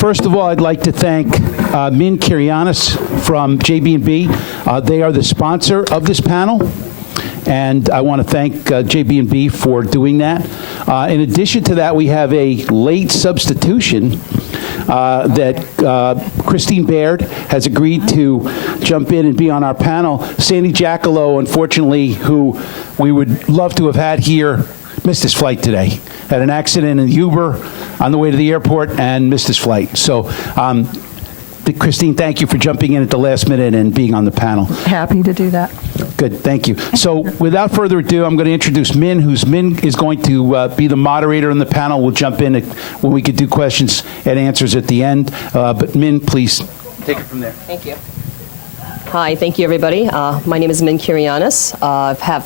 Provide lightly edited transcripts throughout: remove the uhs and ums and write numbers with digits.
First of all, I'd like to thank Min Kyriannis from JB&B. They are the sponsor of this panel, and I want to thank JB&B for doing that. In addition to that, we have a late substitution that Christine Baird has agreed to jump in and be on our panel. Sandy Jackalow, unfortunately, who we would love to have had here, missed his flight today. Had an accident in Uber on the way to the airport and missed his flight. So, Christine, thank you for jumping in at the last minute and being on the panel. Happy to do that. Good, thank you. So without further ado, I'm going to introduce Min, Min is going to be the moderator on the panel. We'll jump in when we could do questions and answers at the end. But Min, please take it from there. Thank you. Hi, thank you, everybody. My name is Min Kyriannis. I have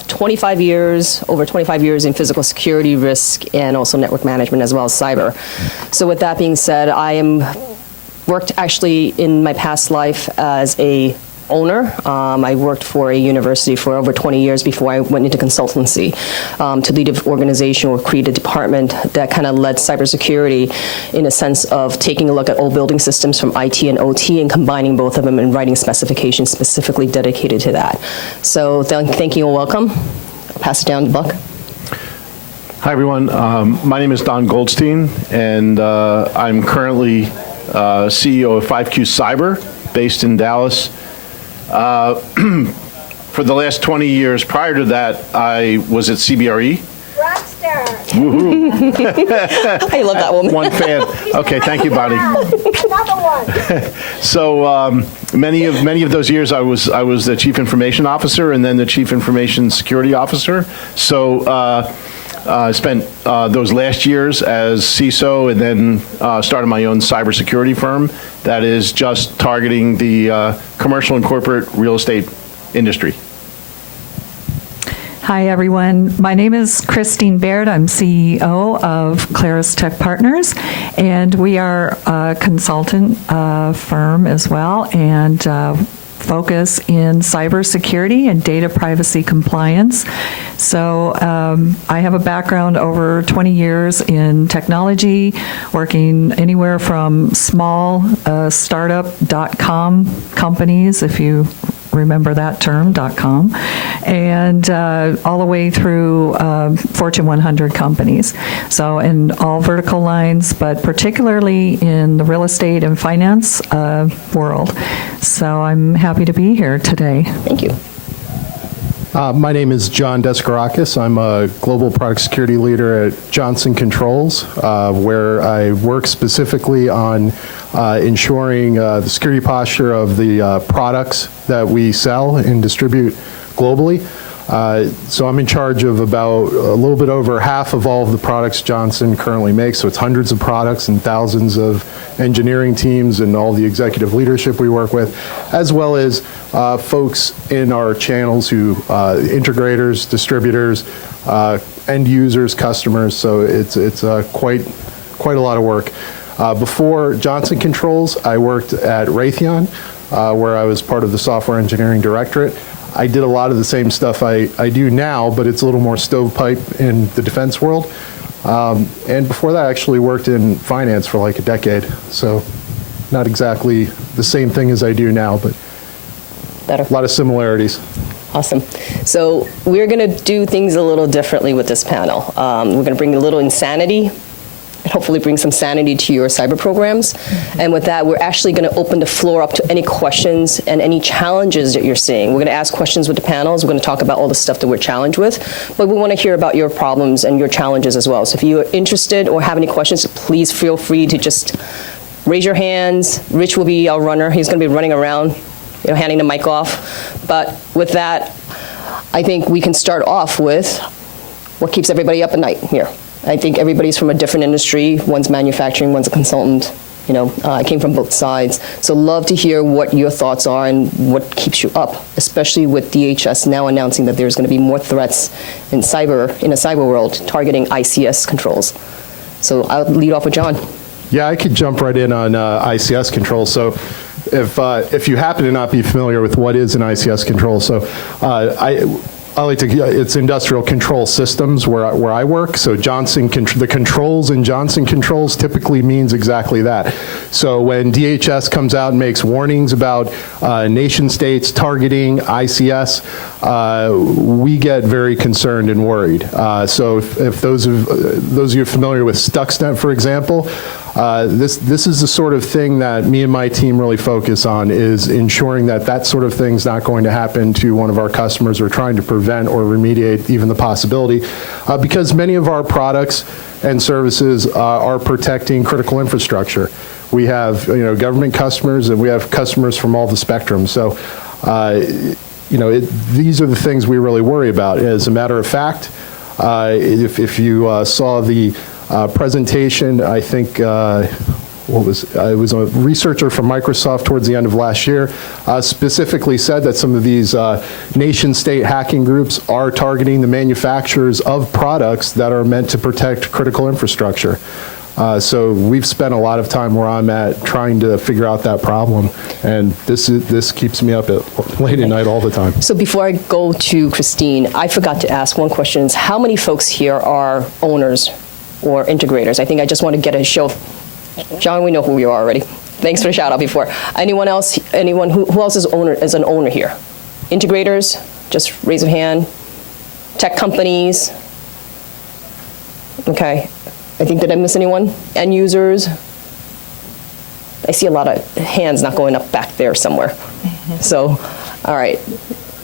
over 25 years in physical security, risk, and also network management, as well as cyber. So with that being said, worked actually in my past life as a owner. I worked for a university for over 20 years before I went into consultancy to lead an organization or create a department that kind of led cybersecurity in a sense of taking a look at all building systems from IT and OT and combining both of them and writing specifications specifically dedicated to that. So thank you and welcome. I'll pass it down to Buck. Hi, everyone. My name is Don Goldstein, and I'm currently CEO of 5Q Cyber, based in Dallas. For the last 20 years prior to that, I was at CBRE. Rockstar. Woohoo. I love that woman. One fan. Okay, thank you, Bonnie. Another one. So many of those years, I was the Chief Information Officer and then the Chief Information Security Officer. So I spent those last years as CISO and then started my own cybersecurity firm that is just targeting the commercial and corporate real estate industry. Hi, everyone. My name is Christine Baird. I'm CEO of Clarus Tech Partners, and we are a consultant firm as well, and focus in cybersecurity and data privacy compliance. So I have a background over 20 years in technology, working anywhere from small startup .com companies, if you remember that term, .com, and all the way through Fortune 100 companies. So in all vertical lines, but particularly in the real estate and finance world. So I'm happy to be here today. Thank you. My name is John Deskurakis. I'm a global product security leader at Johnson Controls, where I work specifically on ensuring the security posture of the products that we sell and distribute globally. So I'm in charge of about a little bit over half of all of the products Johnson currently makes. So it's hundreds of products and thousands of engineering teams and all the executive leadership we work with, as well as folks in our channels who integrators, distributors, end users, customers. So it's quite a lot of work. Before Johnson Controls, I worked at Raytheon, where I was part of the software engineering directorate. I did a lot of the same stuff I do now, but it's a little more stovepipe in the defense world. And before that, I actually worked in finance for like a decade. So not exactly the same thing as I do now, but Better. A lot of similarities. Awesome. So we're going to do things a little differently with this panel. We're going to bring a little insanity and hopefully bring some sanity to your cyber programs. And with that, we're actually going to open the floor up to any questions and any challenges that you're seeing. We're going to ask questions with the panels. We're going to talk about all the stuff that we're challenged with, but we want to hear about your problems and your challenges as well. So if you're interested or have any questions, please feel free to just raise your hands. Rich will be our runner. He's going to be running around, handing the mic off. But with that, I think we can start off with what keeps everybody up at night here. I think everybody's from a different industry. One's manufacturing, one's a consultant. I came from both sides. So love to hear what your thoughts are and what keeps you up, especially with DHS now announcing that there's going to be more threats in a cyber world targeting ICS controls. So I'll lead off with John. Yeah, I could jump right in on ICS control. So if you happen to not be familiar with what is an ICS control, so it's industrial control systems where I work. So the controls in Johnson Controls typically means exactly that. So when DHS comes out and makes warnings about nation states targeting ICS, we get very concerned and worried. So if those of you familiar with Stuxnet, for example, this is the sort of thing that me and my team really focus on, is ensuring that that sort of thing's not going to happen to one of our customers, or trying to prevent or remediate even the possibility, because many of our products and services are protecting critical infrastructure. We have government customers, and we have customers from all the spectrum. So these are the things we really worry about. As a matter of fact, if you saw the presentation, I think, it was a researcher from Microsoft towards the end of last year, specifically said that some of these nation-state hacking groups are targeting the manufacturers of products that are meant to protect critical infrastructure. So we've spent a lot of time where I'm at trying to figure out that problem, and this keeps me up late at night all the time. So before I go to Christine, I forgot to ask one question. Is how many folks here are owners or integrators? I think I just want to get a show. John, we know who you are already. Thanks for the shout out before. Anyone else? Anyone who else is an owner here? Integrators? Just raise your hand. Tech companies? Okay. I think, did I miss anyone? End users? I see a lot of hands not going up back there somewhere. So, all right.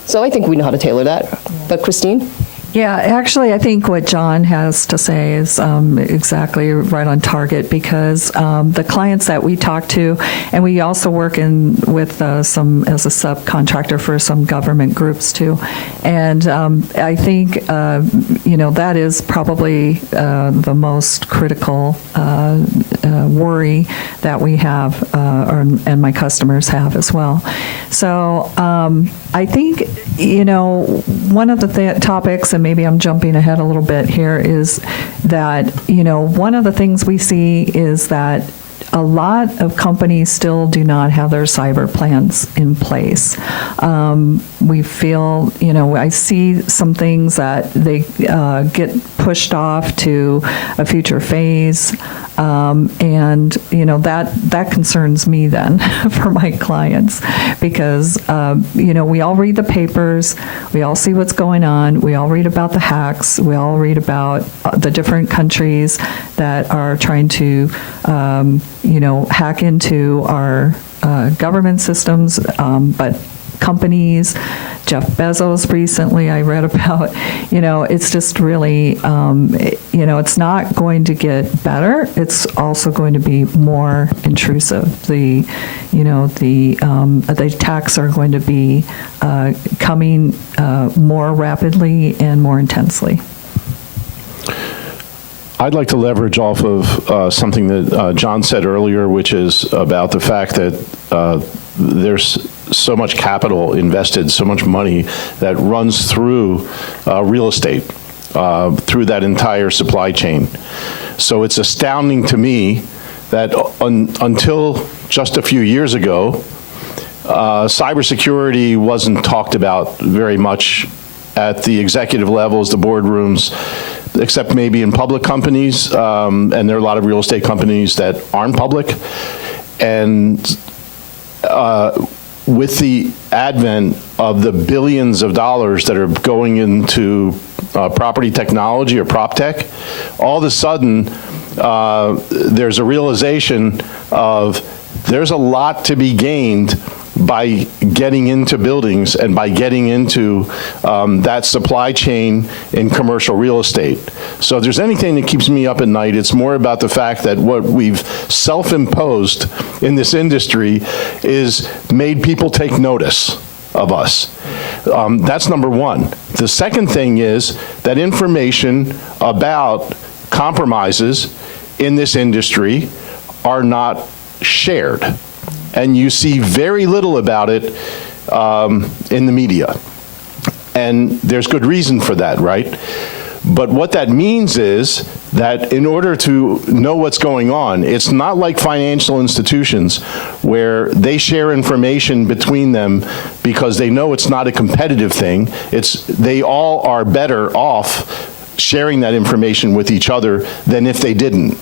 So I think we know how to tailor that. But Christine? Yeah, actually, I think what John has to say is exactly right on target, because the clients that we talk to, and we also work with some as a subcontractor for some government groups too, and I think that is probably the most critical worry that we have, and my customers have as well. So I think one of the topics, and maybe I'm jumping ahead a little bit here, is that, one of the things we see is that a lot of companies still do not have their cyber plans in place. We feel, I see some things that they get pushed off to a future phase. And that concerns me then for my clients, because we all read the papers, we all see what's going on, we all read about the hacks, we all read about the different countries that are trying to hack into our government systems, but companies. Jeff Bezos recently, I read about, it's just really, it's not going to get better. It's also going to be more intrusive. The attacks are going to be coming more rapidly and more intensely. I'd like to leverage off of something that John said earlier, which is about the fact that there's so much capital invested, so much money that runs through real estate, through that entire supply chain. So it's astounding to me that until just a few years ago, cybersecurity wasn't talked about very much at the executive levels, the boardrooms, except maybe in public companies, and there are a lot of real estate companies that aren't public. And with the advent of the billions of dollars that are going into property technology or prop tech, all of a sudden there's a realization of there's a lot to be gained by getting into buildings and by getting into that supply chain in commercial real estate. So if there's anything that keeps me up at night, it's more about the fact that what we've self-imposed in this industry is made people take notice of us. That's number one. The second thing is that information about compromises in this industry are not shared. And you see very little about it in the media. And there's good reason for that, right? But what that means is that in order to know what's going on, it's not like financial institutions where they share information between them because they know it's not a competitive thing. They all are better off sharing that information with each other than if they didn't.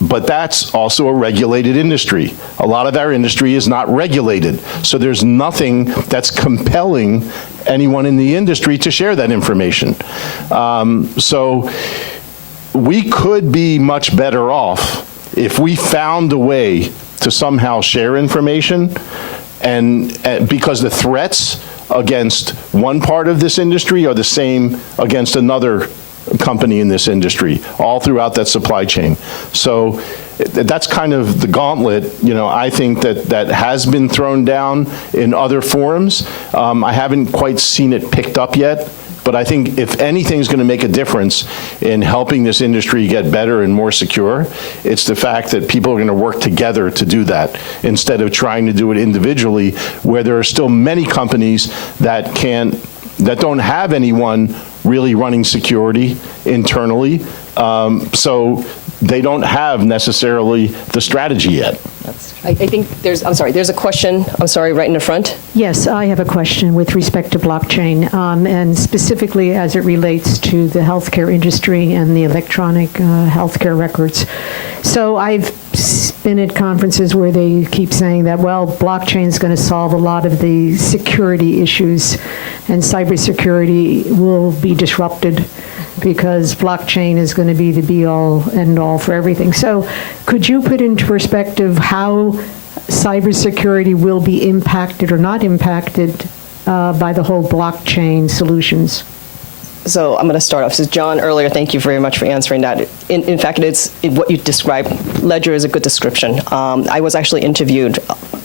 But that's also a regulated industry. A lot of our industry is not regulated. So there's nothing that's compelling anyone in the industry to share that information. So we could be much better off if we found a way to somehow share information, and because the threats against one part of this industry are the same against another company in this industry, all throughout that supply chain. So that's kind of the gauntlet, I think that has been thrown down in other forums. I haven't quite seen it picked up yet, but I think if anything's going to make a difference in helping this industry get better and more secure, it's the fact that people are going to work together to do that instead of trying to do it individually, where there are still many companies that don't have anyone really running security internally, so they don't have necessarily the strategy yet. I think there's a question, right in the front. Yes, I have a question with respect to blockchain, and specifically as it relates to the healthcare industry and the electronic healthcare records. So I've been at conferences where they keep saying that, well, blockchain is going to solve a lot of the security issues, and cybersecurity will be disrupted because blockchain is going to be the be-all, end-all for everything. So could you put into perspective how cybersecurity will be impacted or not impacted by the whole blockchain solutions? So I'm going to start off. So John, earlier, thank you very much for answering that. In fact, what you described, Ledger is a good description. I was actually interviewed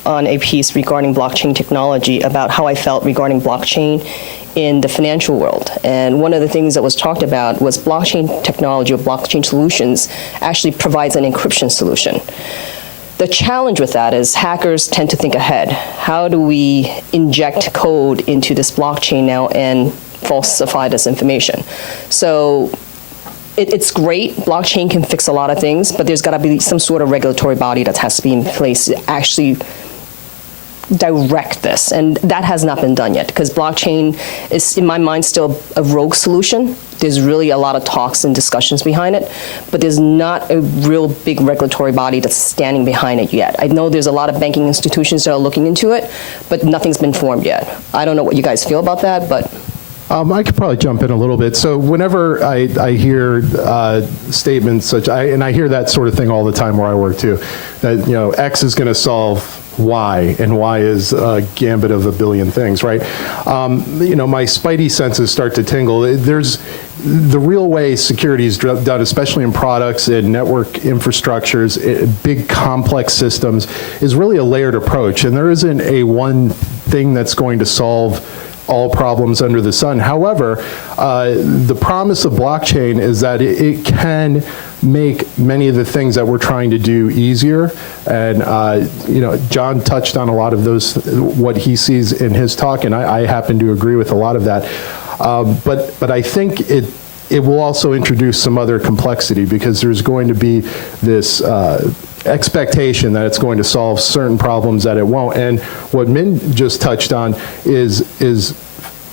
on a piece regarding blockchain technology about how I felt regarding blockchain in the financial world. And one of the things that was talked about was blockchain technology or blockchain solutions actually provides an encryption solution. The challenge with that is hackers tend to think ahead. How do we inject code into this blockchain now and falsify this information? So it's great. Blockchain can fix a lot of things, but there's got to be some sort of regulatory body that has to be in place to actually direct this, and that has not been done yet, because blockchain is, in my mind, still a rogue solution. There's really a lot of talks and discussions behind it, but there's not a real big regulatory body that's standing behind it yet. I know there's a lot of banking institutions that are looking into it, but nothing's been formed yet. I don't know what you guys feel about that, but I could probably jump in a little bit. So whenever I hear statements such, and I hear that sort of thing all the time where I work too, that X is going to solve Y, and Y is a gambit of a billion things, right? My spidey senses start to tingle. There's the real way security is done, especially in products and network infrastructures, big complex systems, is really a layered approach, and there isn't a one thing that's going to solve all problems under the sun. However, the promise of blockchain is that it can make many of the things that we're trying to do easier. And John touched on a lot of those, what he sees in his talk, and I happen to agree with a lot of that. But I think it will also introduce some other complexity, because there's going to be this expectation that it's going to solve certain problems that it won't. And what Min just touched on is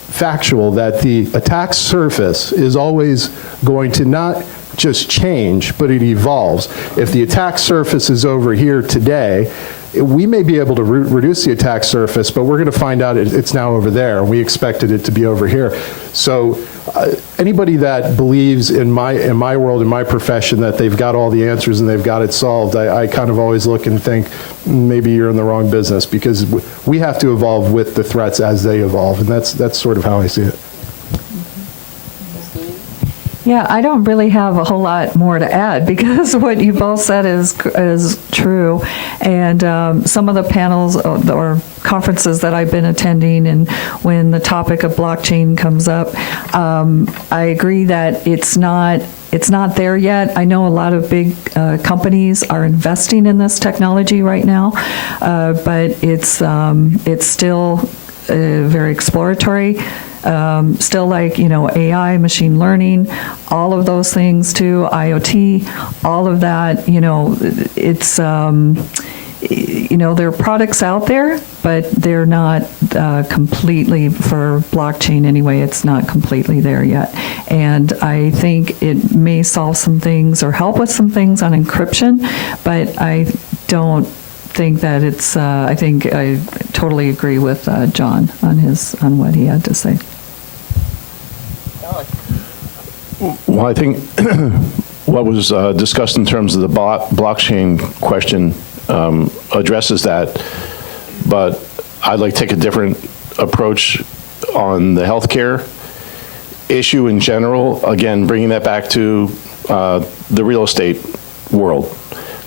factual, that the attack surface is always going to not just change, but it evolves. If the attack surface is over here today, we may be able to reduce the attack surface, but we're going to find out it's now over there, and we expected it to be over here. So anybody that believes in my world, in my profession, that they've got all the answers and they've got it solved, I kind of always look and think, maybe you're in the wrong business, because we have to evolve with the threats as they evolve, and that's sort of how I see it. Yeah, I don't really have a whole lot more to add, because what you both said is true. And some of the panels or conferences that I've been attending, and when the topic of blockchain comes up, I agree that it's not there yet. I know a lot of big companies are investing in this technology right now, but it's still very exploratory. still like, AI, machine learning, all of those things too, IoT, all of that, it's, there are products out there, but they're not completely, for blockchain anyway, it's not completely there yet. And I think it may solve some things or help with some things on encryption, but I don't think that it's, I think I totally agree with John on what he had to say. Well, I think what was discussed in terms of the blockchain question addresses that, but I'd like to take a different approach on the healthcare issue in general. Again, bringing that back to the real estate world.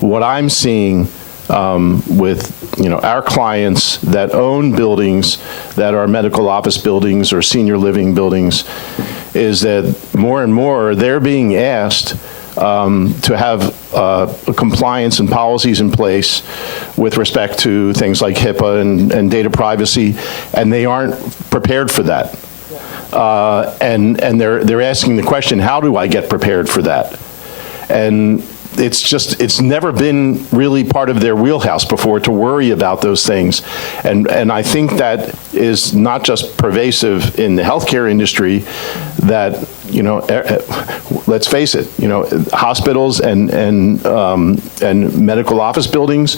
What I'm seeing with our clients that own buildings that are medical office buildings or senior living buildings is that more and more they're being asked to have compliance and policies in place with respect to things like HIPAA and data privacy, and they aren't prepared for that. And they're asking the question, how do I get prepared for that? And it's never been really part of their wheelhouse before to worry about those things. And I think that is not just pervasive in the healthcare industry, that, let's face it, hospitals and medical office buildings,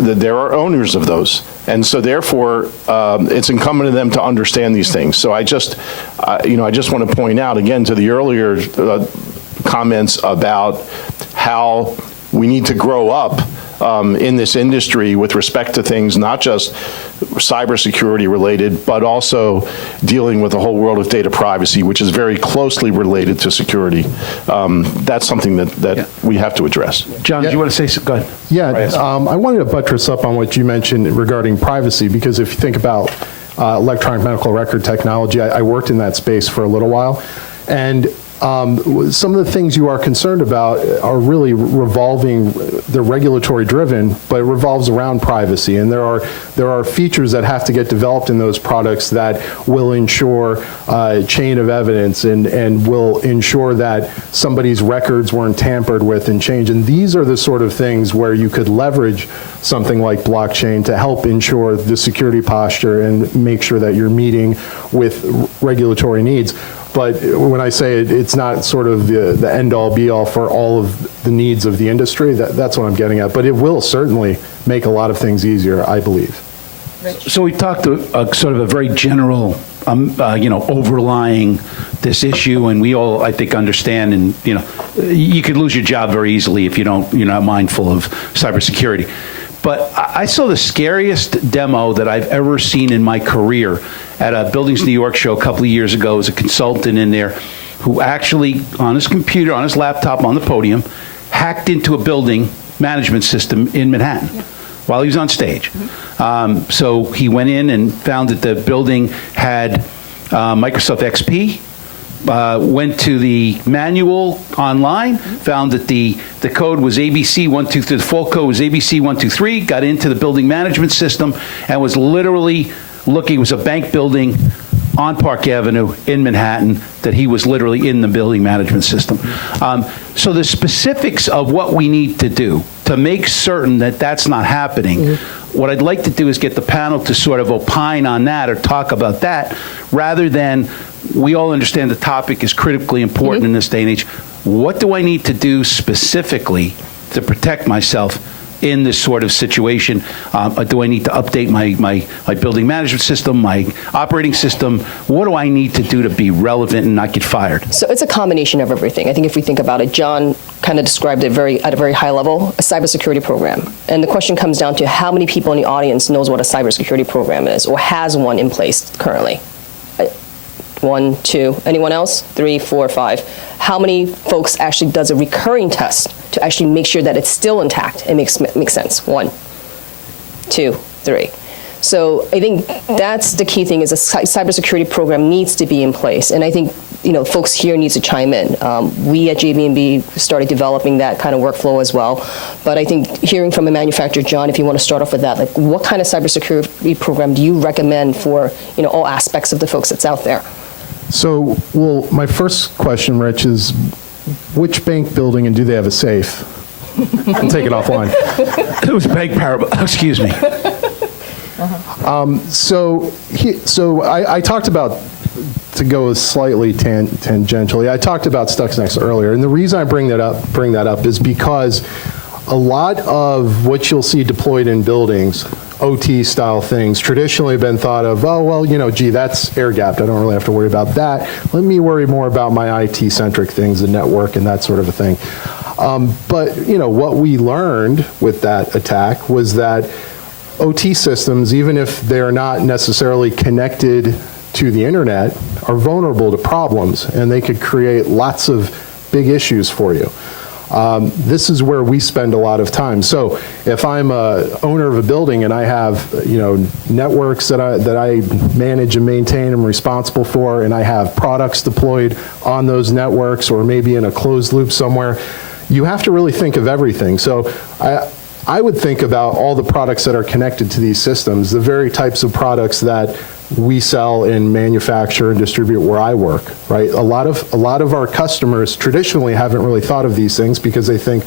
there are owners of those. And so therefore, it's incumbent on them to understand these things. So I just want to point out again to the earlier comments about how we need to grow up in this industry with respect to things not just cybersecurity related, but also dealing with the whole world of data privacy, which is very closely related to security. That's something that we have to address. John, do you want to say something? Go ahead. Yeah, I wanted to buttress up on what you mentioned regarding privacy, because if you think about electronic medical record technology, I worked in that space for a little while, and some of the things you are concerned about are really revolving, they're regulatory driven, but it revolves around privacy. And there are features that have to get developed in those products that will ensure chain of evidence and will ensure that somebody's records weren't tampered with and changed. And these are the sort of things where you could leverage something like blockchain to help ensure the security posture and make sure that you're meeting with regulatory needs. But when I say it's not sort of the end-all, be-all for all of the needs of the industry, that's what I'm getting at. But it will certainly make a lot of things easier, I believe. So we talked to sort of a very general, overlying this issue, and we all, I think, understand. And you could lose your job very easily if you're not mindful of cybersecurity. But I saw the scariest demo that I've ever seen in my career at a Buildings New York show a couple of years ago. As a consultant in there who actually, on his computer, on his laptop, on the podium, hacked into a building management system in Manhattan while he was on stage. So he went in and found that the building had Microsoft XP, went to the manual online, found that the code was ABC 123, the full code was ABC 123, got into the building management system, and was literally looking. It was a bank building on Park Avenue in Manhattan that he was literally in the building management system. So the specifics of what we need to do to make certain that that's not happening, what I'd like to do is get the panel to sort of opine on that or talk about that, rather than, we all understand the topic is critically important in this day and age. What do I need to do specifically to protect myself in this sort of situation? Do I need to update my building management system, my operating system? What do I need to do to be relevant and not get fired? So it's a combination of everything. I think if we think about it, John kind of described it at a very high level, a cybersecurity program. And the question comes down to how many people in the audience knows what a cybersecurity program is or has one in place currently? 1, 2, anyone else? 3, 4, 5. How many folks actually does a recurring test to actually make sure that it's still intact and makes sense? 1, 2, 3. So I think that's the key thing, is a cybersecurity program needs to be in place. And I think folks here need to chime in. We at JB&B started developing that kind of workflow as well. But I think hearing from a manufacturer, John, if you want to start off with that, like what kind of cybersecurity program do you recommend for all aspects of the folks that's out there? So, well, my first question, Rich, is which bank building and do they have a safe? I'll take it offline. It was bank parable. Excuse me. So I talked about, to go slightly tangentially, I talked about Stuxnet earlier, and the reason I bring that up is because a lot of what you'll see deployed in buildings, OT-style things, traditionally have been thought of, oh, well, gee, that's air-gapped. I don't really have to worry about that. Let me worry more about my IT-centric things, the network and that sort of a thing. But, what we learned with that attack was that OT systems, even if they're not necessarily connected to the internet, are vulnerable to problems, and they could create lots of big issues for you. This is where we spend a lot of time. So if I'm a owner of a building and I have networks that I manage and maintain and responsible for, and I have products deployed on those networks or maybe in a closed loop somewhere, you have to really think of everything. So I would think about all the products that are connected to these systems, the very types of products that we sell and manufacture and distribute where I work, right? A lot of our customers traditionally haven't really thought of these things because they think,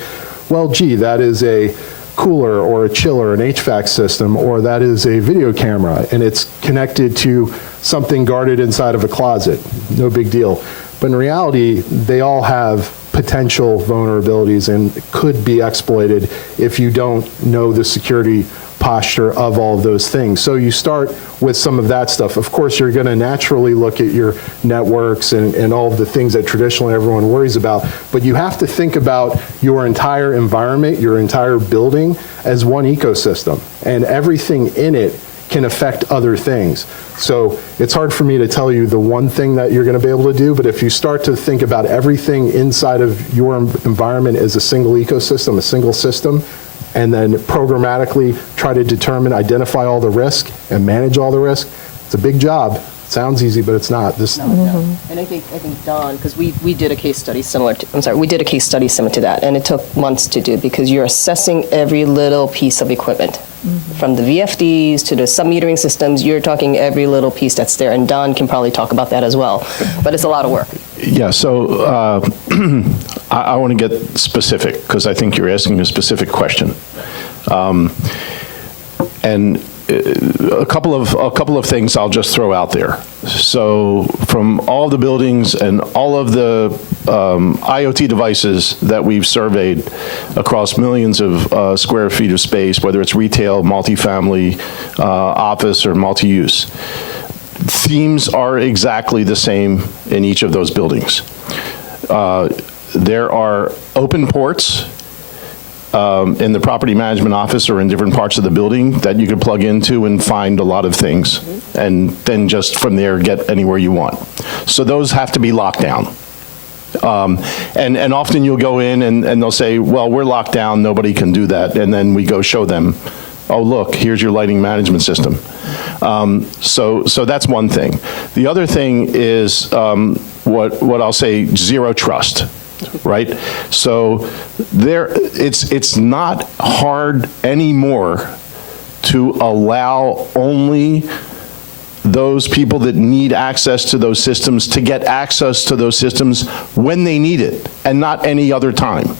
well, gee, that is a cooler or a chiller, an HVAC system, or that is a video camera, and it's connected to something guarded inside of a closet. No big deal. But in reality, they all have potential vulnerabilities and could be exploited if you don't know the security posture of all of those things. So you start with some of that stuff. Of course, you're going to naturally look at your networks and all of the things that traditionally everyone worries about, but you have to think about your entire environment, your entire building as one ecosystem, and everything in it can affect other things. So it's hard for me to tell you the one thing that you're going to be able to do, but if you start to think about everything inside of your environment as a single ecosystem, a single system, and then programmatically try to identify all the risk and manage all the risk, it's a big job. Sounds easy, but it's not. And I think Don, because we did a case study similar to that, and it took months to do because you're assessing every little piece of equipment. From the VFDs to the sub-metering systems, you're talking every little piece that's there, and Don can probably talk about that as well. But it's a lot of work. Yeah, so I want to get specific because I think you're asking a specific question. And a couple of things I'll just throw out there. So from all the buildings and all of the IoT devices that we've surveyed across millions of square feet of space, whether it's retail, multifamily, office, or multi-use, themes are exactly the same in each of those buildings. There are open ports in the property management office or in different parts of the building that you could plug into and find a lot of things, and then just from there get anywhere you want. So those have to be locked down. And often you'll go in and they'll say, well, we're locked down, nobody can do that. And then we go show them, oh, look, here's your lighting management system. So that's one thing. The other thing is what I'll say, zero trust. Right? So it's not hard anymore to allow only those people that need access to those systems to get access to those systems when they need it and not any other time.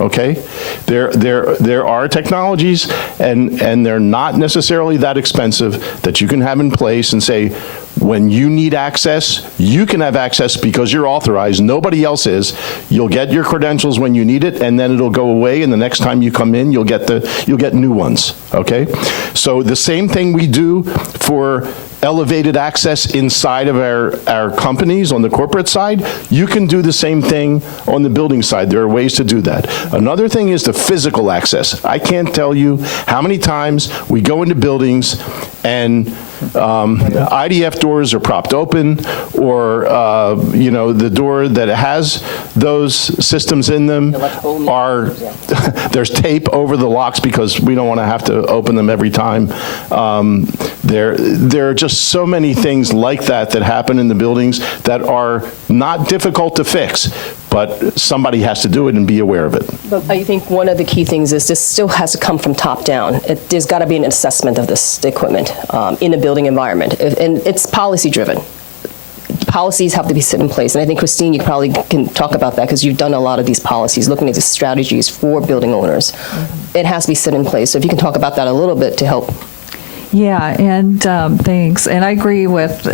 Okay? There are technologies, and they're not necessarily that expensive, that you can have in place and say, when you need access, you can have access because you're authorized. Nobody else is. You'll get your credentials when you need it, and then it'll go away, and the next time you come in, you'll get new ones. Okay? So the same thing we do for elevated access inside of our companies on the corporate side, you can do the same thing on the building side. There are ways to do that. Another thing is the physical access. I can't tell you how many times we go into buildings and IDF doors are propped open, or the door that has those systems in them are there's tape over the locks because we don't want to have to open them every time. There are just so many things like that happen in the buildings that are not difficult to fix, but somebody has to do it and be aware of it. But I think one of the key things is this still has to come from top down. There's got to be an assessment of this equipment in a building environment, and it's policy driven. Policies have to be set in place, and I think Christine, you probably can talk about that because you've done a lot of these policies, looking at the strategies for building owners. It has to be set in place. So if you can talk about that a little bit to help. Yeah, and thanks. And I agree with,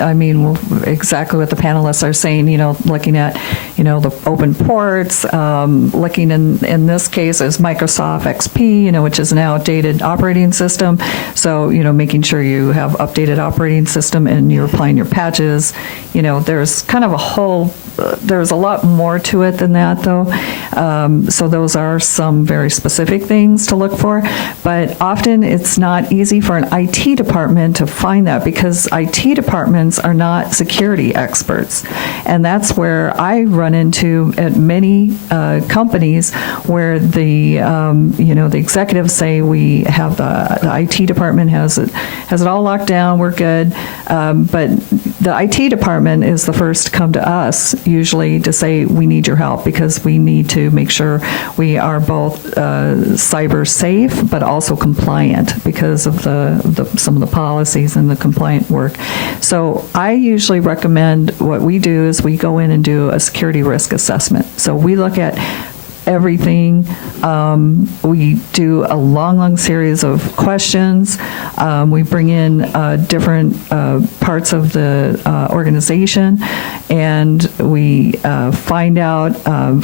exactly what the panelists are saying, looking at, the open ports, looking in this case is Microsoft XP, which is an outdated operating system. So, making sure you have updated operating system and you're applying your patches. There's kind of there's a lot more to it than that, though. So those are some very specific things to look for. But often it's not easy for an IT department to find that because IT departments are not security experts. And that's where I run into at many companies where the executives say we have the IT department has it all locked down, we're good. But the IT department is the first to come to us usually to say we need your help because we need to make sure we are both cyber safe but also compliant because of some of the policies and the compliant work. So I usually recommend what we do is we go in and do a security risk assessment. So we look at everything. We do a long series of questions. We bring in different parts of the organization, and we find out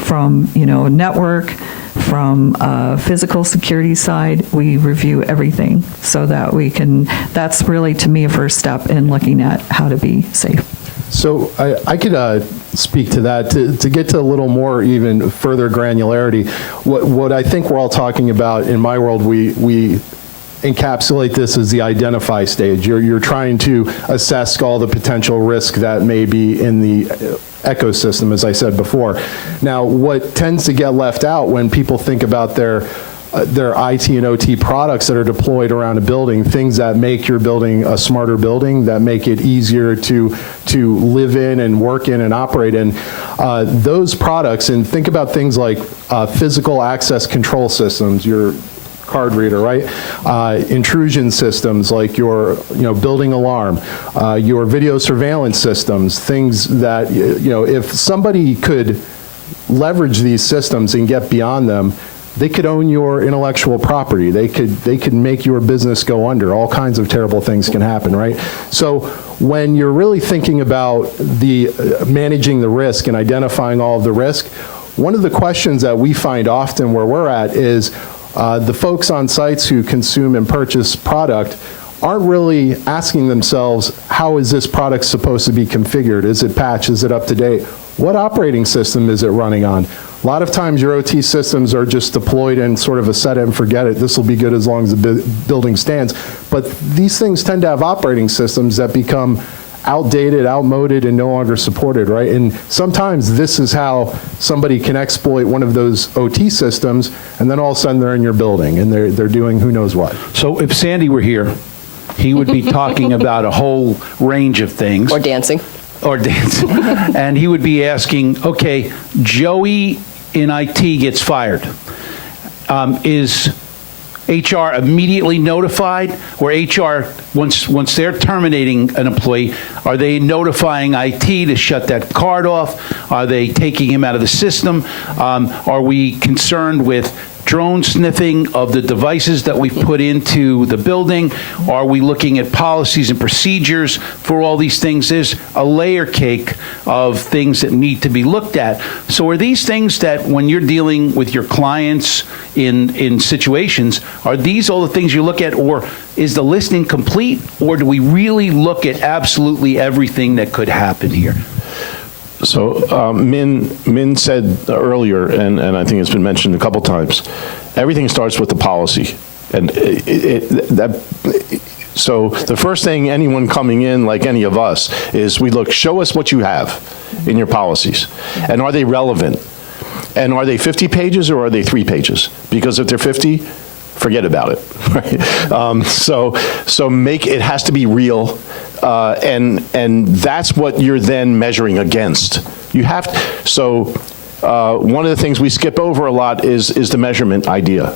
from network, from physical security side. We review everything so that we can. That's really to me a first step in looking at how to be safe. So I could speak to that to get to a little more even further granularity. What I think we're all talking about in my world, we encapsulate this as the identify stage. You're trying to assess all the potential risk that may be in the ecosystem, as I said before. Now, what tends to get left out when people think about their IT and OT products that are deployed around a building, things that make your building a smarter building, that make it easier to live in and work in and operate in, those products, and think about things like physical access control systems, your card reader, right? Intrusion systems like your building alarm, your video surveillance systems, things that, if somebody could leverage these systems and get beyond them, they could own your intellectual property. They could make your business go under. All kinds of terrible things can happen, right? So when you're really thinking about managing the risk and identifying all of the risk, one of the questions that we find often where we're at is the folks on sites who consume and purchase product aren't really asking themselves, how is this product supposed to be configured? Is it patched? Is it up to date? What operating system is it running on? A lot of times your OT systems are just deployed in sort of a set it and forget it. This will be good as long as the building stands. But these things tend to have operating systems that become outdated, outmoded, and no longer supported, right? And sometimes this is how somebody can exploit one of those OT systems, and then all of a sudden they're in your building, and they're doing who knows what. So if Sandy were here, he would be talking about a whole range of things. Or dancing. And he would be asking, okay, Joey in IT gets fired. Is HR immediately notified, or HR, once they're terminating an employee, are they notifying IT to shut that card off? Are they taking him out of the system? Are we concerned with drone sniffing of the devices that we put into the building? Are we looking at policies and procedures for all these things? There's a layer cake of things that need to be looked at. So are these things that when you're dealing with your clients in situations, are these all the things you look at, or is the list incomplete, or do we really look at absolutely everything that could happen here? So Min said earlier, and I think it's been mentioned a couple times, everything starts with the policy. And So the first thing anyone coming in, like any of us, is we look, show us what you have in your policies. And are they relevant? And are they 50 pages or are they 3 pages? Because if they're 50, forget about it. Right? So make it has to be real, and that's what you're then measuring against. You have to, so one of the things we skip over a lot is the measurement idea,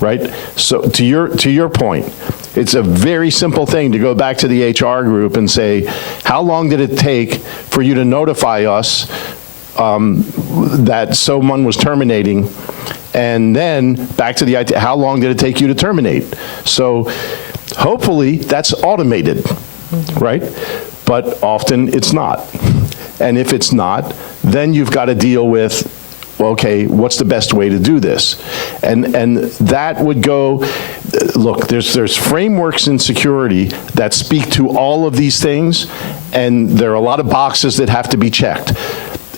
right? So to your point, it's a very simple thing to go back to the HR group and say, how long did it take for you to notify us that someone was terminating? And then back to the idea, how long did it take you to terminate? So hopefully that's automated, right? But often it's not. And if it's not, then you've got to deal with, well, okay, what's the best way to do this? And that would go, look, there's frameworks in security that speak to all of these things, and there are a lot of boxes that have to be checked.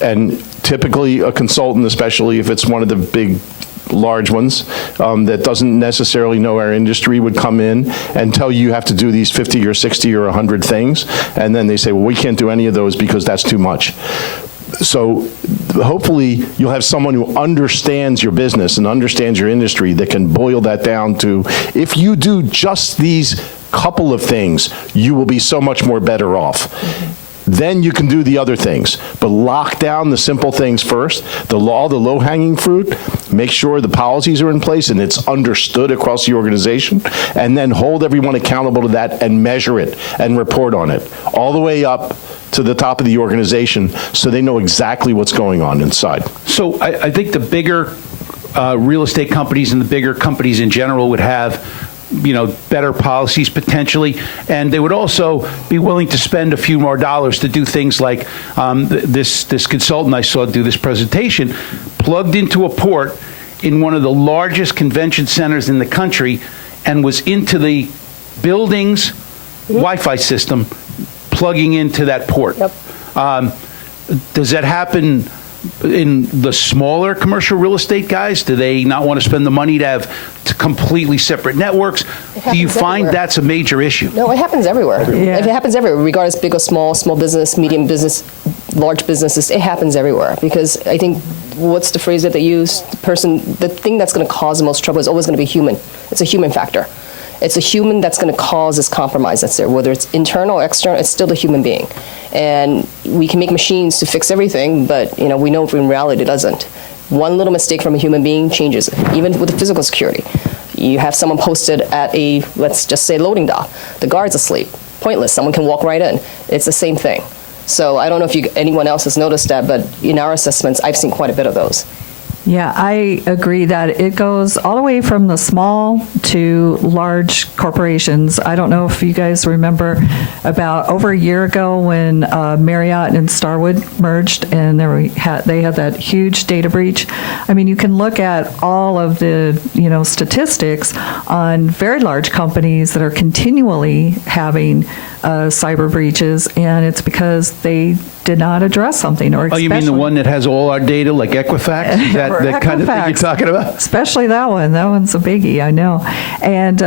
And typically a consultant, especially if it's one of the big large ones that doesn't necessarily know our industry, would come in and tell you have to do these 50 or 60 or 100 things, and then they say, well, we can't do any of those because that's too much. So hopefully you'll have someone who understands your business and understands your industry that can boil that down to, if you do just these couple of things, you will be so much more better off. Then you can do the other things. But lock down the simple things first, the low-hanging fruit, make sure the policies are in place and it's understood across the organization, and then hold everyone accountable to that and measure it and report on it, all the way up to the top of the organization so they know exactly what's going on inside. So I think the bigger real estate companies and the bigger companies in general would have, better policies potentially, and they would also be willing to spend a few more dollars to do things like this consultant I saw do this presentation, plugged into a port in one of the largest convention centers in the country, and was into the building's Wi-Fi system, plugging into that port. Yep. Does that happen in the smaller commercial real estate guys? Do they not want to spend the money to have completely separate networks? Do you find everywhere. That's a major issue? No, it happens everywhere. Yeah. It happens everywhere, regardless big or small business, medium business, large businesses. It happens everywhere, because I think, what's the phrase that they use? The thing that's going to cause the most trouble is always going to be human. It's a human factor. It's a human that's going to cause this compromise that's there. Whether it's internal or external, it's still the human being. And we can make machines to fix everything, but we know in reality it doesn't. One little mistake from a human being changes it, even with the physical security. You have someone posted at a, let's just say, loading dock. The guard's asleep. Pointless. Someone can walk right in. It's the same thing. So I don't know if anyone else has noticed that, but in our assessments, I've seen quite a bit of those. Yeah, I agree that it goes all the way from the small to large corporations. I don't know if you guys remember about over a year ago when Marriott and Starwood merged, and they had that huge data breach. I mean, you can look at all of the statistics on very large companies that are continually having cyber breaches, and it's because they did not address something. Or Oh, you mean the one that has all our data, like Equifax? Is that the kind of thing you're talking about? Especially that one. That one's a biggie, I know. And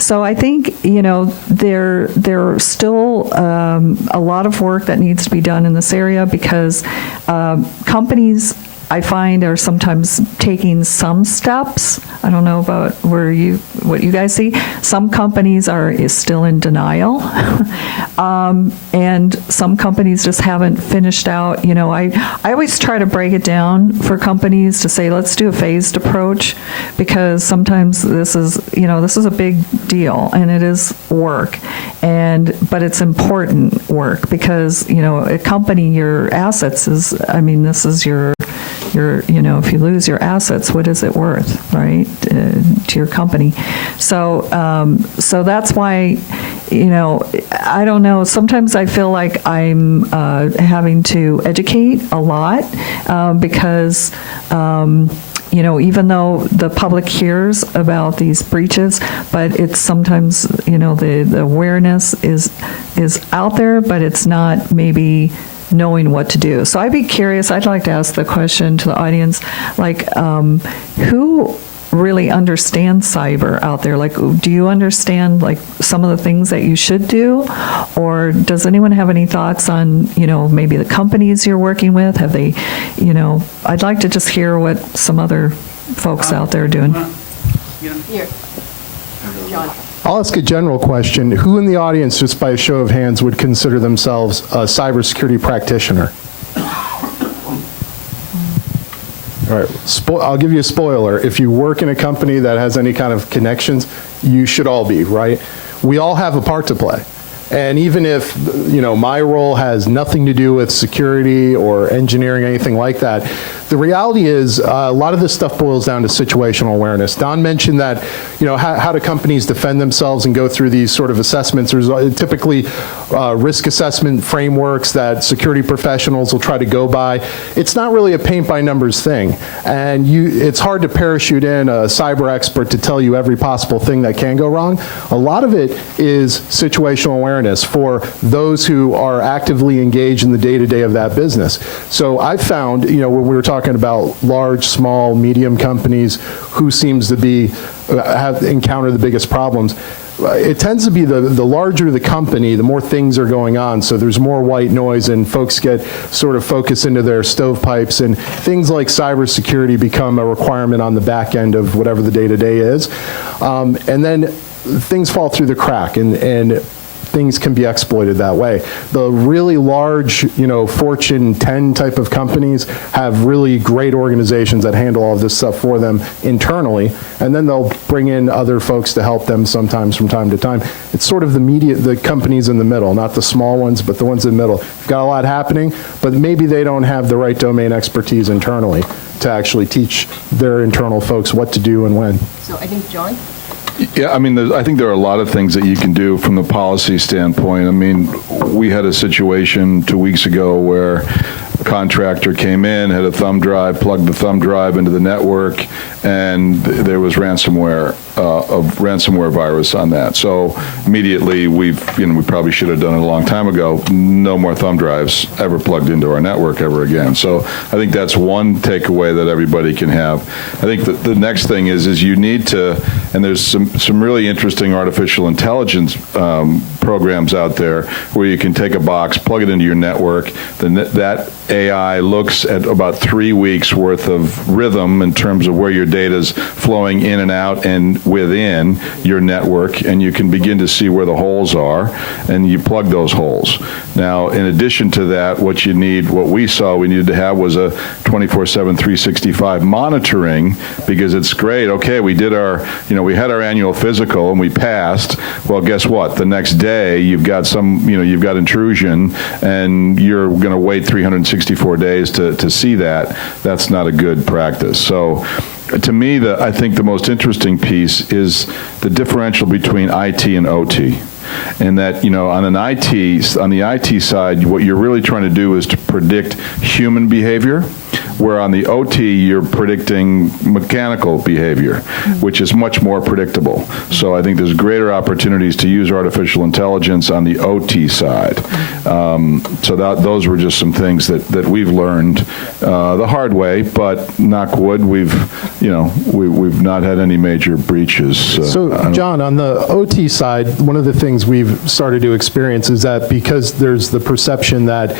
so I think, there's still a lot of work that needs to be done in this area, because companies, I find, are sometimes taking some steps. I don't know about what you guys see. Some companies is still in denial, and some companies just haven't finished out. I always try to break it down for companies to say, let's do a phased approach, because sometimes this is a big deal, and it is work, but it's important work, because a company, your assets this is your if you lose your assets, what is it worth, right, to your company? So that's why, I don't know. Sometimes I feel like I'm having to educate a lot, because even though the public hears about these breaches, but it's sometimes, the awareness is out there, but it's not maybe knowing what to do. So I'd be curious, I'd like to ask the question to the audience, like, who really understand cyber out there. Like, do you understand like some of the things that you should do? Or does anyone have any thoughts on, maybe the companies you're working with? Have they, I'd like to just hear what some other folks out there are doing. Here. John. I'll ask a general question. Who in the audience, just by a show of hands, would consider themselves a cybersecurity practitioner? All right, I'll give you a spoiler. If you work in a company that has any kind of connections, you should all be, right? We all have a part to play. And even if, my role has nothing to do with security or engineering, anything like that, the reality is a lot of this stuff boils down to situational awareness. Don mentioned that, how do companies defend themselves and go through these sort of assessments? There's typically risk assessment frameworks that security professionals will try to go by. It's not really a paint by numbers thing. And it's hard to parachute in a cyber expert to tell you every possible thing that can go wrong. A lot of it is situational awareness for those who are actively engaged in the day-to-day of that business. So I've found, when we were talking about large, small, medium companies, who seems to be have encountered the biggest problems. It tends to be the larger the company, the more things are going on, so there's more white noise and folks get sort of focused into their stovepipes, and things like cybersecurity become a requirement on the back end of whatever the day-to-day is. And then things fall through the crack, and things can be exploited that way. The really large, Fortune 10 type of companies have really great organizations that handle all of this stuff for them internally, and then they'll bring in other folks to help them sometimes from time to time. It's sort of the companies in the middle, not the small ones, but the ones in the middle. You've got a lot happening, but maybe they don't have the right domain expertise internally to actually teach their internal folks what to do and when. So I think John? Yeah, I think there are a lot of things that you can do from the policy standpoint. We had a situation 2 weeks ago where a contractor came in, had a thumb drive, plugged the thumb drive into the network, and there was ransomware, a ransomware virus on that. So immediately we probably should have done it a long time ago. No more thumb drives ever plugged into our network ever again. So I think that's one takeaway that everybody can have. I think that the next thing is you need to, and there's some really interesting artificial intelligence programs out there where you can take a box, plug it into your network, that AI looks at about 3 weeks worth of rhythm in terms of where your data is flowing in and out and within your network, and you can begin to see where the holes are, and you plug those holes. Now, in addition to that, what we needed to have was a 24/7, 365 monitoring, because it's great. Okay, we did we had our annual physical and we passed. Well, guess what? The next day you've got you've got intrusion, and you're going to wait 364 days to see that. That's not a good practice. So to me, I think the most interesting piece is the differential between IT and OT. And that, on the IT side, what you're really trying to do is to predict human behavior, where on the OT, you're predicting mechanical behavior, which is much more predictable. So I think there's greater opportunities to use artificial intelligence on the OT side. So those were just some things that we've learned the hard way, but knock wood, we've not had any major breaches. So, John, on the OT side, one of the things we've started to experience is that because there's the perception that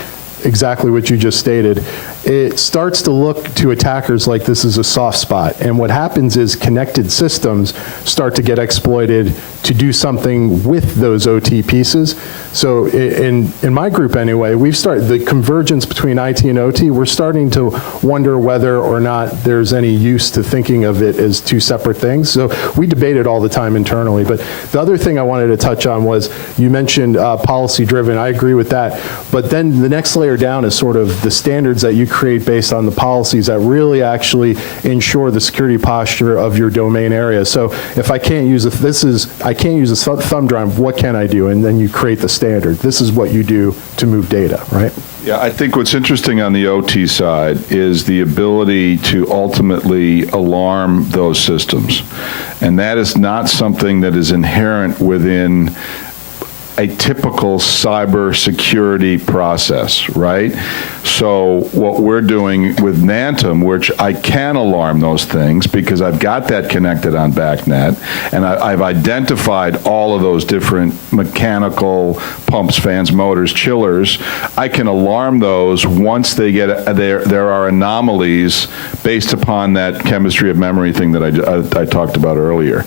exactly what you just stated, it starts to look to attackers like this is a soft spot. And what happens is connected systems start to get exploited to do something with those OT pieces. So in my group anyway, we've started the convergence between IT and OT. We're starting to wonder whether or not there's any use to thinking of it as two separate things. So we debate it all the time internally. But the other thing I wanted to touch on was you mentioned policy driven. I agree with that. But then the next layer down is sort of the standards that you create based on the policies that really actually ensure the security posture of your domain area. So if I can't use I can't use a thumb drive, what can I do? And then you create the standard. This is what you do to move data, right? Yeah, I think what's interesting on the OT side is the ability to ultimately alarm those systems. And that is not something that is inherent within a typical cybersecurity process, right? So what we're doing with Nantum, which I can alarm those things because I've got that connected on BACnet, and I've identified all of those different mechanical pumps, fans, motors, chillers. I can alarm those once they get there are anomalies based upon that chemistry of memory thing that I talked about earlier.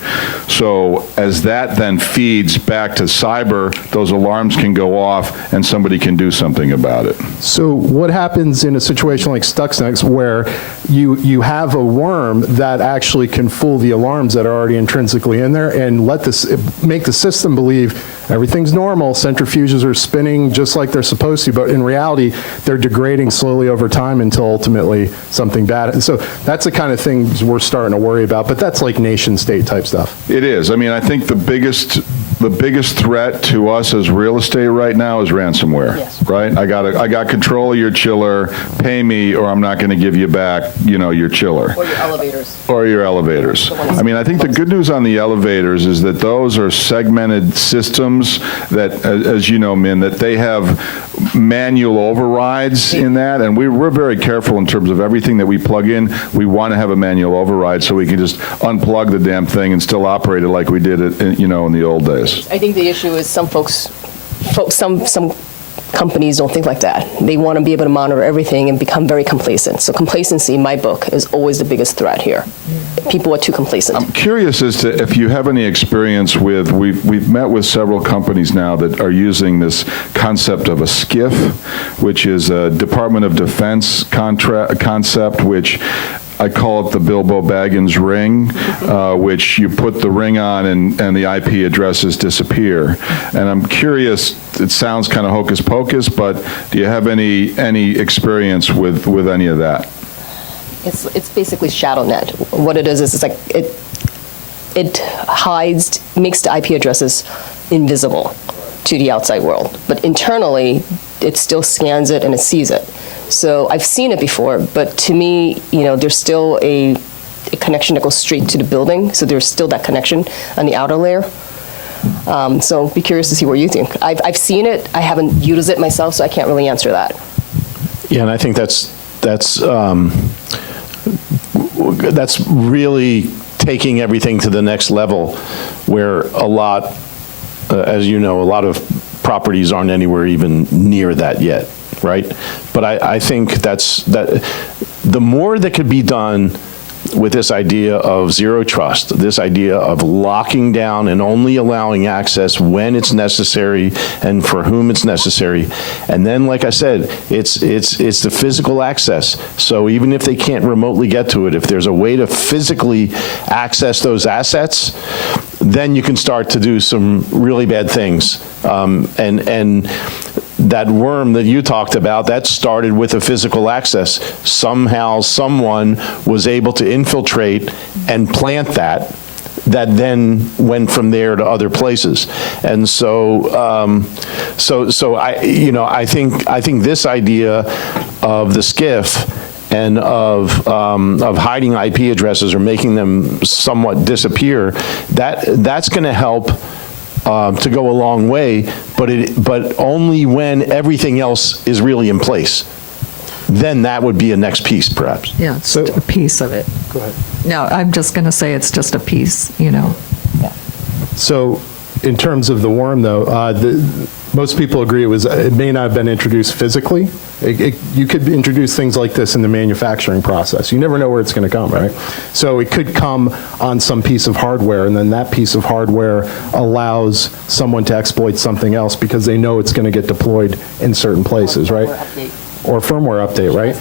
So as that then feeds back to cyber, those alarms can go off and somebody can do something about it. So what happens in a situation like Stuxnet where you have a worm that actually can fool the alarms that are already intrinsically in there and make the system believe everything's normal, centrifuges are spinning just like they're supposed to, but in reality, they're degrading slowly over time until ultimately something bad. And so that's the kind of things we're starting to worry about, but that's like nation state type stuff. It is. I mean, I think the biggest threat to us as real estate right now is ransomware, Yes. right? I got control of your chiller, pay me or I'm not going to give you back, your chiller. Or your elevators. Or your elevators. I mean, I think the good news on the elevators is that those are segmented systems that, as you know, Min, that they have manual overrides in that, and we're very careful in terms of everything that we plug in. We want to have a manual override so we can just unplug the damn thing and still operate it like we did it, in the old days. I think the issue is some companies don't think like that. They want to be able to monitor everything and become very complacent. So complacency, in my book, is always the biggest threat here. People are too complacent. I'm curious as to if you have any experience with, we've met with several companies now that are using this concept of a SCIF, which is a Department of Defense concept, which I call it the Bilbo Baggins ring, which you put the ring on and the IP addresses disappear. And I'm curious, it sounds kind of hocus pocus, but do you have any experience with any of that? It's basically shadow net. What it is it's like it hides, makes the IP addresses invisible to the outside world. But internally, it still scans it and it sees it. So I've seen it before, but to me, there's still a connection that goes straight to the building. So there's still that connection on the outer layer. So be curious to see what you think. I've seen it. I haven't used it myself, so I can't really answer that. Yeah, and I think that's really taking everything to the next level, where a lot of properties aren't anywhere even near that yet, right? But I think that the more that could be done with this idea of zero trust, this idea of locking down and only allowing access when it's necessary and for whom it's necessary. And then, like I said, it's the physical access. So even if they can't remotely get to it, if there's a way to physically access those assets, then you can start to do some really bad things. And that worm that you talked about, that started with a physical access. Somehow someone was able to infiltrate and plant that then went from there to other places. And so I think this idea of the SCIF and of hiding IP addresses or making them somewhat disappear, that's going to help to go a long way, but only when everything else is really in place. Then that would be a next piece, perhaps. Yeah, it's a piece of it. Go ahead. No, I'm just going to say it's just a piece, So in terms of the worm, though, most people agree it may not have been introduced physically. You could introduce things like this in the manufacturing process. You never know where it's going to come, right? So it could come on some piece of hardware, and then that piece of hardware allows someone to exploit something else because they know it's going to get deployed in certain places, right? Or firmware update, right?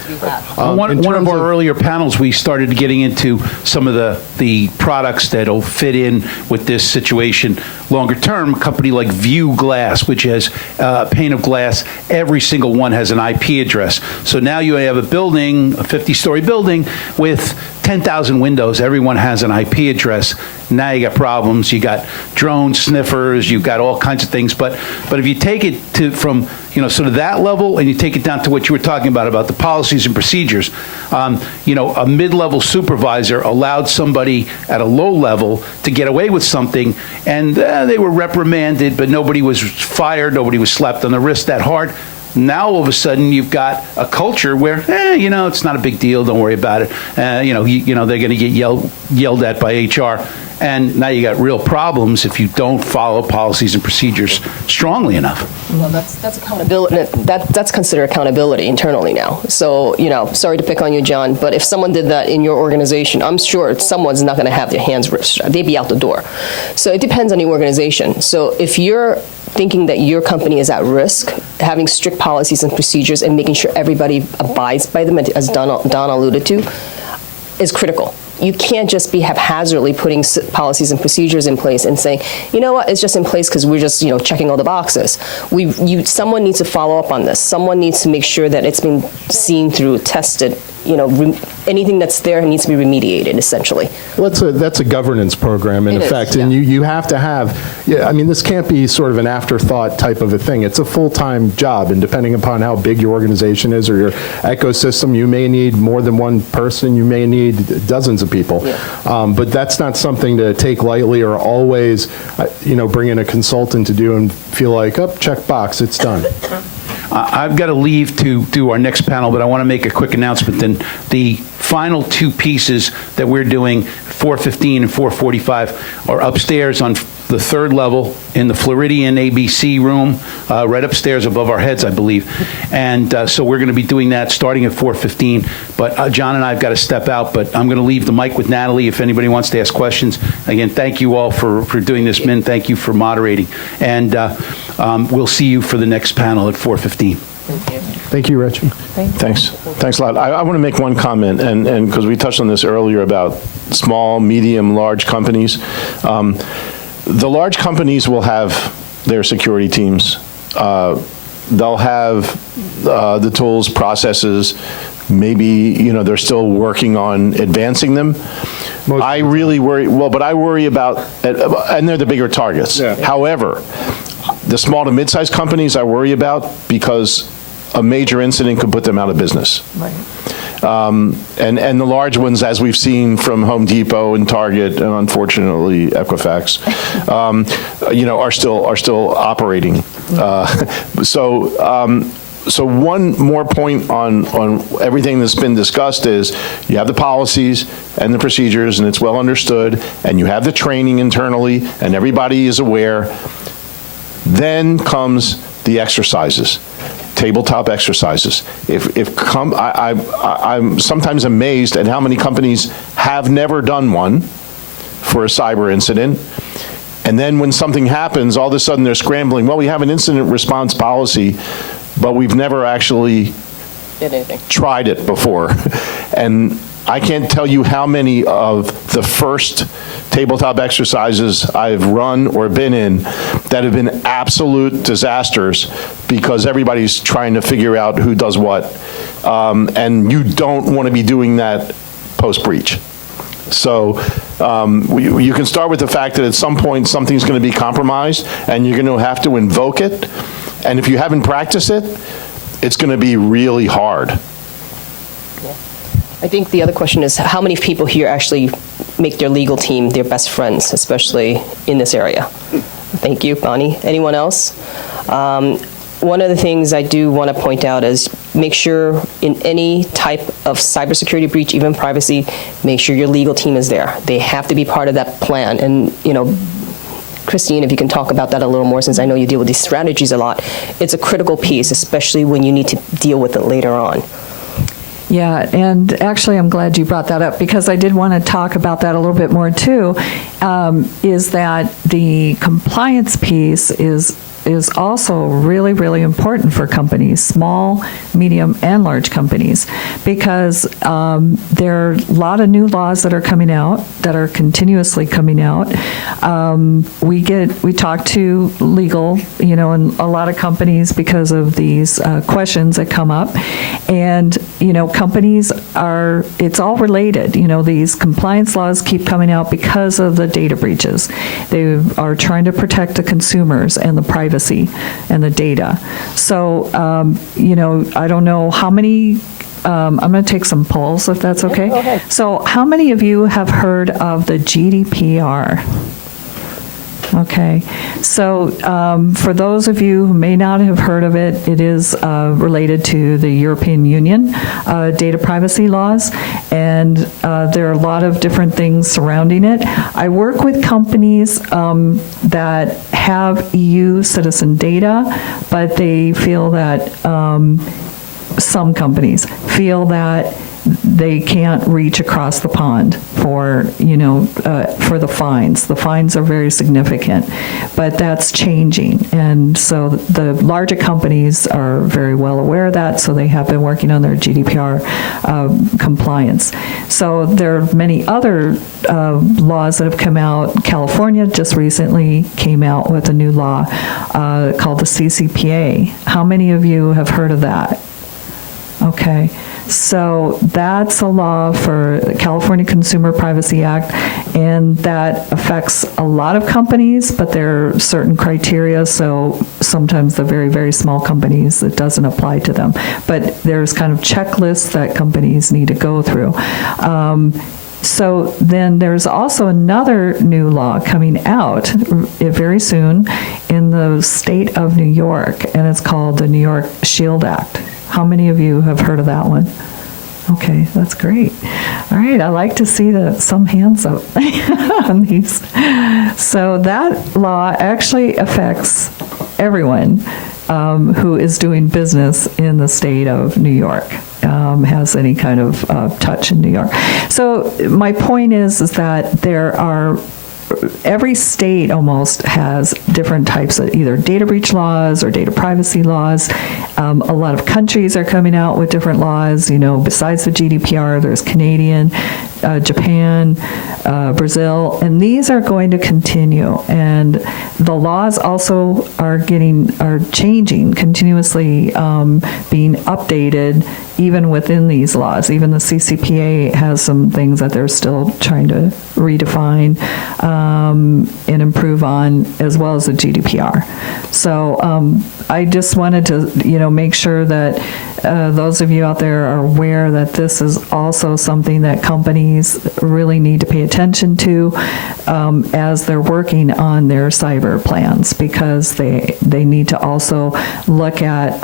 One of our earlier panels, we started getting into some of the products that'll fit in with this situation longer term. A company like View Glass, which has a pane of glass, every single one has an IP address. So now you have a building, a 50-story building with 10,000 windows. Everyone has an IP address. Now you got problems. You got drone sniffers. You've got all kinds of things. But if you take it from sort of that level and you take it down to what you were talking about the policies and procedures, a mid-level supervisor allowed somebody at a low level to get away with something, and they were reprimanded, but nobody was fired. Nobody was slapped on the wrist that hard. Now all of a sudden you've got a culture where, it's not a big deal. Don't worry about it. They're going to get yelled at by HR. And now you got real problems if you don't follow policies and procedures strongly enough. Well, that's accountability. That's considered accountability internally now. So, sorry to pick on you, John, but if someone did that in your organization, I'm sure someone's not going to have their hands ripped. They'd be out the door. So it depends on the organization. So if you're thinking that your company is at risk, having strict policies and procedures and making sure everybody abides by them, as Don alluded to, is critical. You can't just be haphazardly putting policies and procedures in place and saying, you know what, it's just in place because we're just, checking all the boxes. Someone needs to follow up on this. Someone needs to make sure that it's been seen through, tested. Anything that's there needs to be remediated, essentially. Well, that's a governance program, in effect. And you have to have, this can't be sort of an afterthought type of a thing. It's a full-time job, and depending upon how big your organization is or your ecosystem, you may need more than one person, you may need dozens of people. Yeah. But that's not something to take lightly or always, bring in a consultant to do and feel like, check box, it's done. I've got to leave to do our next panel, but I want to make a quick announcement. Then the final two pieces that we're doing, 4:15 and 4:45, are upstairs on the third level in the Floridian ABC room, right upstairs above our heads, I believe. And so we're going to be doing that starting at 4:15. But John and I have got to step out, but I'm going to leave the mic with Natalie if anybody wants to ask questions. Again, thank you all for doing this. Min, thank you for moderating. And we'll see you for the next panel at 4:15. Thank you, Richie. Thanks a lot. I want to make one comment, and because we touched on this earlier about small, medium, large companies. The large companies will have their security teams. They'll have the tools, processes. Maybe, they're still working on advancing them. I really worry, but I worry about, and they're the bigger targets. Yeah. However, the small to mid-sized companies I worry about because a major incident could put them out of business. Right. And the large ones, as we've seen from Home Depot and Target, and unfortunately Equifax, are still operating. So one more point on everything that's been discussed is you have the policies and the procedures, and it's well understood, and you have the training internally, and everybody is aware. Then comes the exercises. Tabletop exercises. I'm sometimes amazed at how many companies have never done one for a cyber incident, and then when something happens, all of a sudden they're scrambling. Well, we have an incident response policy, but we've never actually tried it before. And I can't tell you how many of the first tabletop exercises I've run or been in that have been absolute disasters because everybody's trying to figure out who does what. And you don't want to be doing that post-breach. So you can start with the fact that at some point something's going to be compromised and you're going to have to invoke it. And if you haven't practiced it, it's going to be really hard. I think the other question is how many people here actually make their legal team their best friends, especially in this area? Thank you, Bonnie. Anyone else? One of the things I do want to point out is make sure in any type of cybersecurity breach, even privacy, make sure your legal team is there. They have to be part of that plan. And, Christine, if you can talk about that a little more, since I know you deal with these strategies a lot, it's a critical piece, especially when you need to deal with it later on. Yeah, and actually I'm glad you brought that up because I did want to talk about that a little bit more too, is that the compliance piece is also really, really important for companies, small, medium, and large companies, because there are a lot of new laws that are coming out, that are continuously coming out. We talk to legal, and a lot of companies because of these questions that come up, and companies it's all related. These compliance laws keep coming out because of the data breaches. They are trying to protect the consumers and the privacy and the data. So, I don't know how many, I'm going to take some polls if that's okay. Go ahead. So how many of you have heard of the GDPR? Okay, so for those of you who may not have heard of it, it is related to the European Union data privacy laws, and there are a lot of different things surrounding it. I work with companies that have EU citizen data, but they feel that some companies feel that they can't reach across the pond for, for the fines. The fines are very significant, but that's changing. And so the larger companies are very well aware of that, so they have been working on their GDPR compliance. So there are many other laws that have come out. California just recently came out with a new law called the CCPA. How many of you have heard of that? Okay. So that's a law for the California Consumer Privacy Act, and that affects a lot of companies, but there are certain criteria, so sometimes the very, very small companies, it doesn't apply to them. But there's kind of checklists that companies need to go through. So then there's also another new law coming out very soon in the state of New York, and it's called the New York Shield Act. How many of you have heard of that one? Okay, that's great. All right, I like to see some hands up on these. So that law actually affects everyone who is doing business in the state of New York, has any kind of touch in New York. So my point is that there are every state almost has different types of either data breach laws or data privacy laws. A lot of countries are coming out with different laws. Besides the GDPR, there's Canadian, Japan, Brazil, and these are going to continue. And the laws also are changing continuously, being updated even within these laws. Even the CCPA has some things that they're still trying to redefine and improve on, as well as the GDPR. So I just wanted to, make sure that those of you out there are aware that this is also something that companies really need to pay attention to as they're working on their cyber plans, because they need to also look at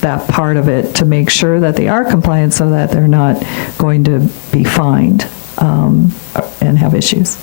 that part of it to make sure that they are compliant, so that they're not going to be fined and have issues.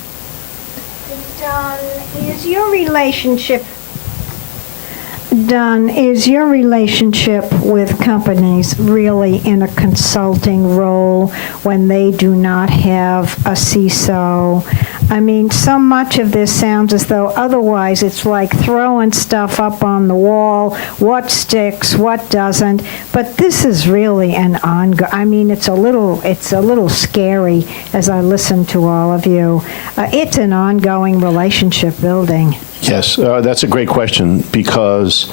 Don, is your relationship with companies really in a consulting role when they do not have a CISO? I mean, so much of this sounds as though otherwise it's like throwing stuff up on the wall, what sticks, what doesn't. But this is really an ongoing. I mean, it's a little scary as I listen to all of you. It's an ongoing relationship building. Yes, that's a great question, because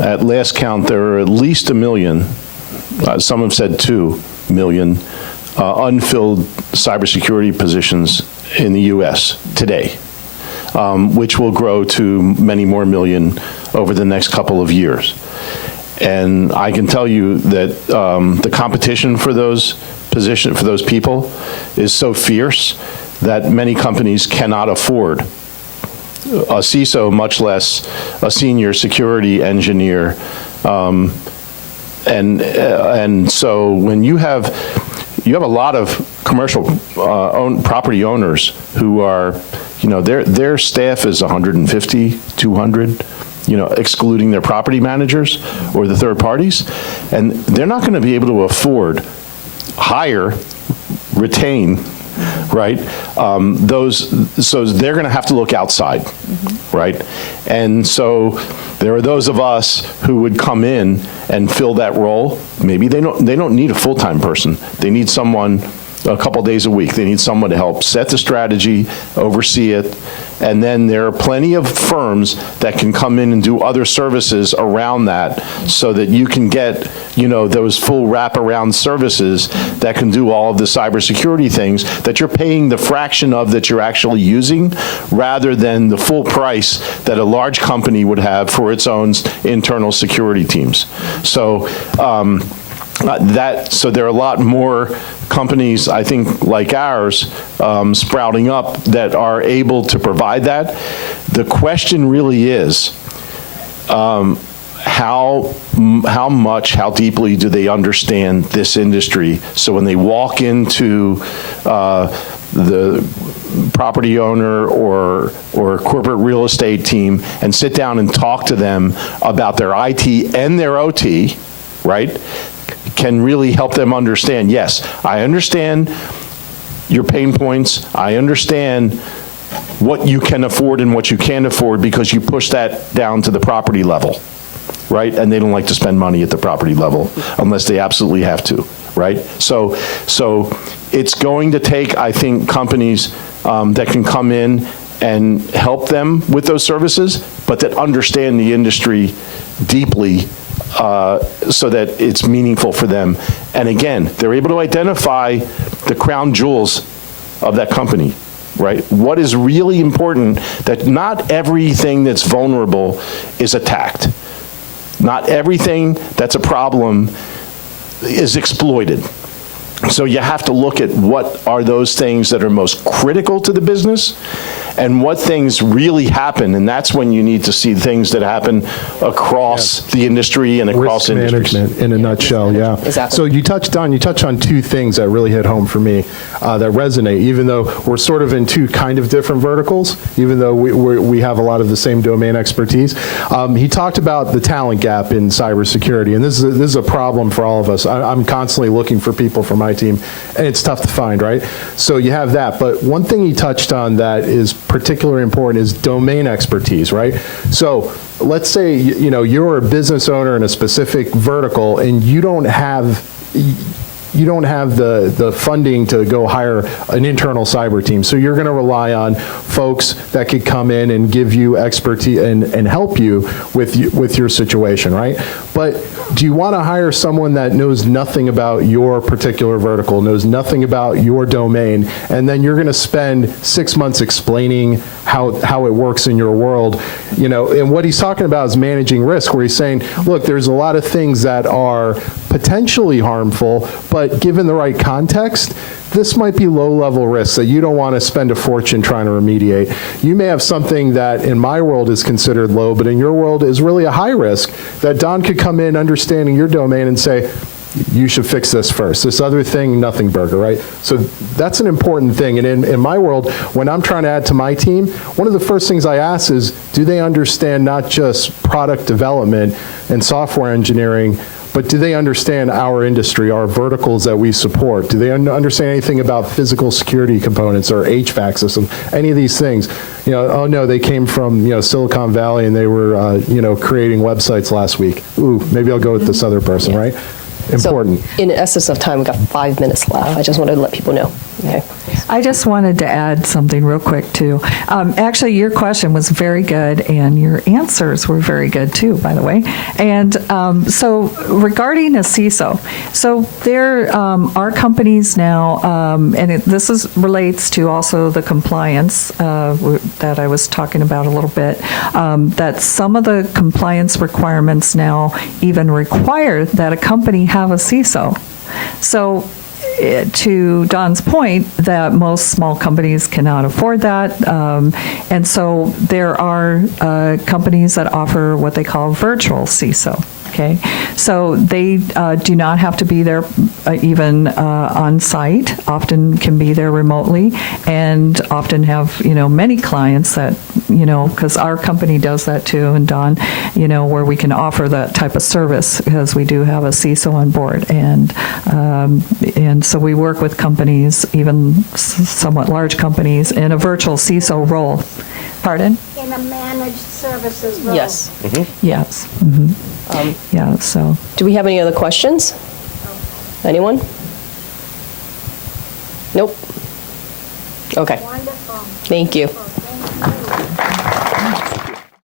at last count, there are at least 1 million, some have said 2 million, unfilled cybersecurity positions in the U.S. today, which will grow to many more million over the next couple of years. And I can tell you that the competition for those positions, for those people, is so fierce that many companies cannot afford a CISO, much less a senior security engineer. And so when you have a lot of commercial property owners who are, their staff is 150, 200, excluding their property managers or the third parties, and they're not going to be able to afford, hire, retain, right? So they're going to have to look outside, right? And so there are those of us who would come in and fill that role. Maybe they don't need a full-time person. They need someone a couple days a week. They need someone to help set the strategy, oversee it, and then there are plenty of firms that can come in and do other services around that, so that you can get, those full wraparound services that can do all of the cybersecurity things that you're paying the fraction of that you're actually using, rather than the full price that a large company would have for its own internal security teams. So So there are a lot more companies, I think, like ours, sprouting up that are able to provide that. The question really is, how deeply do they understand this industry? So when they walk into the property owner or corporate real estate team and sit down and talk to them about their IT and their OT, right, can really help them understand, yes, I understand your pain points, I understand what you can afford and what you can't afford because you push that down to the property level, right? And they don't like to spend money at the property level unless they absolutely have to, right? So it's going to take, I think, companies that can come in and help them with those services, but that understand the industry deeply so that it's meaningful for them. And again, they're able to identify the crown jewels of that company, right? What is really important, that not everything that's vulnerable is attacked. Not everything that's a problem is exploited. So you have to look at what are those things that are most critical to the business and what things really happen, and that's when you need to see things that happen across the industry and across Risk industries. management in a nutshell, yeah. Exactly. So you touched on two things that really hit home for me that resonate, even though we're sort of in two kind of different verticals, even though we have a lot of the same domain expertise. He talked about the talent gap in cybersecurity, and this is a problem for all of us. I'm constantly looking for people for my team, and it's tough to find, right? So you have that, but one thing he touched on that is particularly important is domain expertise, right? So let's say you're a business owner in a specific vertical and you don't have the funding to go hire an internal cyber team. So you're going to rely on folks that could come in and give you expertise and help you with your situation, right? But do you want to hire someone that knows nothing about your particular vertical, knows nothing about your domain, and then you're going to spend 6 months explaining how it works in your world? And what he's talking about is managing risk, where he's saying, look, there's a lot of things that are potentially harmful, but given the right context, this might be low-level risks that you don't want to spend a fortune trying to remediate. You may have something that in my world is considered low, but in your world is really a high risk, that Don could come in understanding your domain and say, you should fix this first. This other thing, nothing burger, right? So that's an important thing. And in my world, when I'm trying to add to my team, one of the first things I ask is, do they understand not just product development and software engineering, but do they understand our industry, our verticals that we support? Do they understand anything about physical security components or HVAC systems, any of these things? Oh no, they came from Silicon Valley and they were creating websites last week. Ooh, maybe I'll go with this other person, right? Important. So in the essence of time, we've got 5 minutes left. I just wanted to let people know. Okay. I just wanted to add something real quick, too. Actually, your question was very good, and your answers were very good, too, by the way. And so regarding a CISO, so there are companies now, and this relates to also the compliance that I was talking about a little bit, that some of the compliance requirements now even require that a company have a CISO. So to Don's point, that most small companies cannot afford that, and so there are companies that offer what they call virtual CISO. Okay, so they do not have to be there even on site. Often can be there remotely, and often have many clients that because our company does that too, and Don, where we can offer that type of service because we do have a CISO on board, and so we work with companies, even somewhat large companies, in a virtual CISO role. Pardon? In a managed services role. Yes. Yes. Mm-hmm. Yeah. So. Do we have any other questions? Anyone? Nope. Okay. Wonderful. Thank you. Thank you.